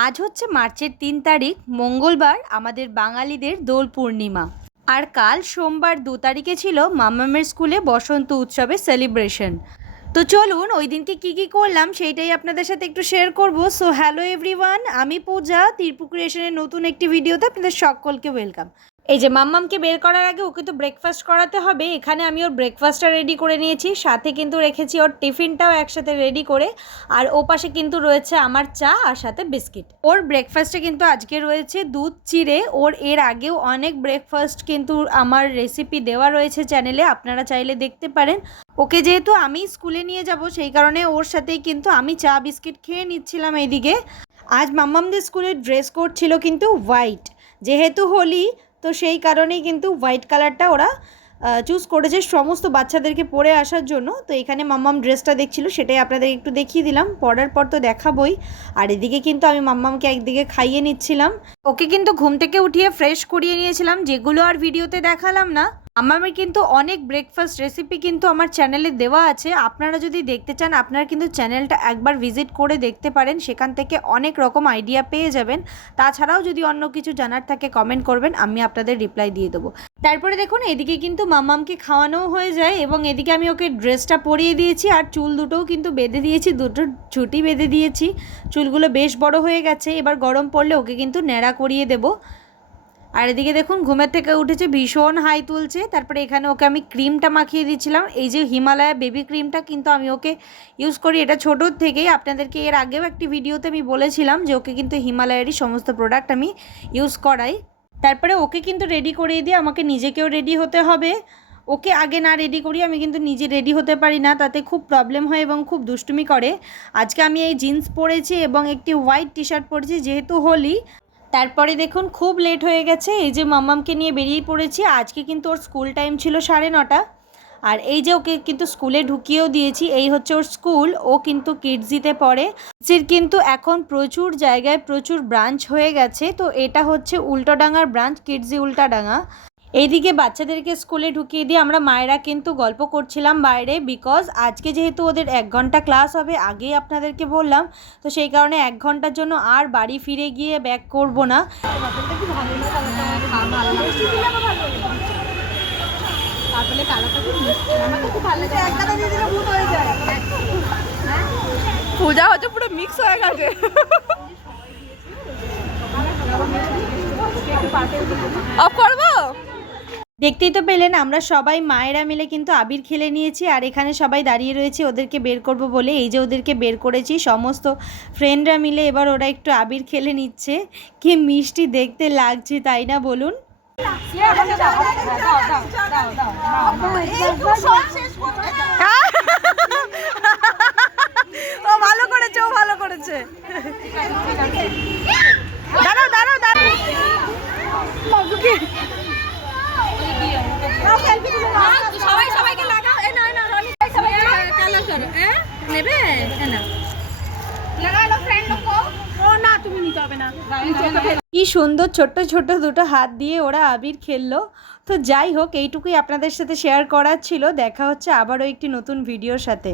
आज হচ্ছে মার্চের ৩ তারিখ মঙ্গলবার আমাদের বাঙালিদের দোল পূর্ণিমা। আর কাল সোমবার ২ তারিখে ছিল মাম্মামের স্কুলে বসন্ত উৎসবের সেলিব্রেশন। তো চলুন ওই দিনকে কী করলাম সেইটাই আপনাদের সাথে একটু শেয়ার করব। সো হ্যালো এভরিওয়ান, আমি পূজা, তীর্পু ক্রিয়েশনের নতুন একটি ভিডিওতে আপনাদের সকলকে ওয়েলকাম। এই যে মাম্মামকে বের করার আগে ওকে তো ব্রেকফাস্ট করাতে হবে। এখানে আমি ওর ব্রেকফাস্টটা রেডি করে নিয়েছি, সাথে কিন্তু রেখেছি ওর টিফিনটাও একসাথে রেডি করে। আর ও পাশে কিন্তু রয়েছে আমার চা আর সাথে বিস্কিট। ওর ব্রেকফাস্টে কিন্তু আজকে রয়েছে দুধ চিড়ে। ওর এর আগেও অনেক ব্রেকফাস্ট কিন্তু আমার রেসিপি দেওয়া রয়েছে চ্যানেলে, আপনারা চাইলে দেখতে পারেন। ওকে যেহেতু আমি স্কুলে নিয়ে যাব সেই কারণে ওর সাথেই কিন্তু আমি চা বিস্কিট খেয়ে নিচ্ছিলাম এইদিকে। আজ মাম্মামদের স্কুলের ড্রেস কোড ছিল কিন্তু হোয়াইট, যেহেতু হোলি তো সেই কারণেই কিন্তু হোয়াইট কালারটা ওরা চুজ করেছে সমস্ত বাচ্চাদেরকে পরে আসার জন্য। তো এখানে মাম্মাম ড্রেসটা দেখছিল, সেটাই আপনাদের একটু দেখিয়ে দিলাম। পরার পর তো দেখাবই। আর এদিকে কিন্তু আমি মাম্মামকে একদিকে খাইয়ে নিচ্ছিলাম, ওকে কিন্তু ঘুম থেকে উঠিয়ে ফ্রেশ করিয়ে নিয়েছিলাম, যেগুলো আর ভিডিওতে দেখালাম না। মাম্মামের কিন্তু অনেক ব্রেকফাস্ট রেসিপি কিন্তু আমার চ্যানেলে দেওয়া আছে, আপনারা যদি দেখতে চান আপনারা কিন্তু চ্যানেলটা একবার ভিজিট করে দেখতে পারেন, সেখান থেকে অনেক রকম আইডিয়া পেয়ে যাবেন। তাছাড়াও যদি অন্য কিছু জানার থাকে কমেন্ট করবেন, আমি আপনাদের রিপ্লাই দিয়ে দেবো। তারপরে দেখুন এদিকে কিন্তু মাম্মামকে খাওয়ানোও হয়ে যায় এবং এদিকে আমি ওকে ড্রেসটা পরিয়ে দিয়েছি আর চুল দুটোও কিন্তু বেঁধে দিয়েছি, দুটো ছুটি বেঁধে দিয়েছি। চুলগুলো বেশ বড় হয়ে গেছে, এবার গরম পড়লে ওকে কিন্তু ন্যাড়া করিয়ে দেবো। আর এদিকে দেখুন ঘুমের থেকে উঠেছে, ভীষণ হাই তুলছে। তারপরে এখানে ওকে আমি ক্রিমটা মাখিয়ে দিচ্ছিলাম, এই যে হিমালয়া বেবি ক্রিমটা কিন্তু আমি ওকে ইউজ করি, এটা ছোটোর থেকেই। আপনাদেরকে এর আগেও একটি ভিডিওতে আমি বলেছিলাম যে ওকে কিন্তু হিমালয়ারই সমস্ত প্রোডাক্ট আমি ইউজ করাই। তারপরে ওকে কিন্তু রেডি করিয়ে দিয়ে আমাকে নিজেকেও রেডি হতে হবে। ওকে আগে না রেডি করি আমি কিন্তু নিজে রেডি হতে পারি না, তাতে খুব প্রবলেম হয় এবং খুব দুষ্টুমি করে। আজকে আমি এই জিন্স পরেছি এবং একটি হোয়াইট টি শার্ট পরেছি যেহেতু হোলি। তারপরে দেখুন খুব লেট হয়ে গেছে, এই যে মাম্মামকে নিয়ে বেরিয়ে পড়েছি। আজকে কিন্তু ওর স্কুল টাইম ছিল 9:30। আর এই যে ওকে কিন্তু স্কুলে ঢুকিয়েও দিয়েছি, এই হচ্ছে ওর স্কুল। ও কিন্তু কিডজিতে পড়ে। কিডজির কিন্তু এখন প্রচুর জায়গায় প্রচুর ব্রাঞ্চ হয়ে গেছে। তো এটা হচ্ছে উল্টোডাঙার ব্রাঞ্চ, কিডজি উল্টাডাঙা। এইদিকে বাচ্চাদেরকে স্কুলে ঢুকিয়ে দিয়ে আমরা মায়েরা কিন্তু গল্প করছিলাম বাইরে, বিকজ আজকে যেহেতু ওদের 1 ঘন্টা ক্লাস হবে, আগেই আপনাদেরকে বললাম। তো সেই কারণে 1 ঘন্টার জন্য আর বাড়ি ফিরে গিয়ে ব্যাক করব না। পূজা হচ্ছে পুরো মিক্স হয়ে গেছে। অফ করবো? দেখতেই তো পেলেন আমরা সবাই মায়েরা মিলে কিন্তু আবির খেলে নিয়েছি। আর এখানে সবাই দাঁড়িয়ে রয়েছে ওদেরকে বের করব বলে। এই যে ওদেরকে বের করেছি সমস্ত ফ্রেন্ডরা মিলে, এবার ওরা একটু আবির খেলে নিচ্ছে। কি মিষ্টি দেখতে লাগছে তাই না বলুন? ও ভালো করেছে, ও ভালো করেছে। দাঁড়াও দাঁড়াও দাঁড়াও। সবাই সবাইকে লাগাও। এ না না রনি সবাই কালার করো। নেবে না লাগাও ফ্রেন্ড লোকো। ও না তুমি নিতে হবে না। কি সুন্দর ছোট্ট ছোট্ট দুটো হাত দিয়ে ওরা আবির খেললো। তো যাই হোক, এইটুকুই আপনাদের সাথে শেয়ার করার ছিল। দেখা হচ্ছে আবারও একটি নতুন ভিডিওর সাথে।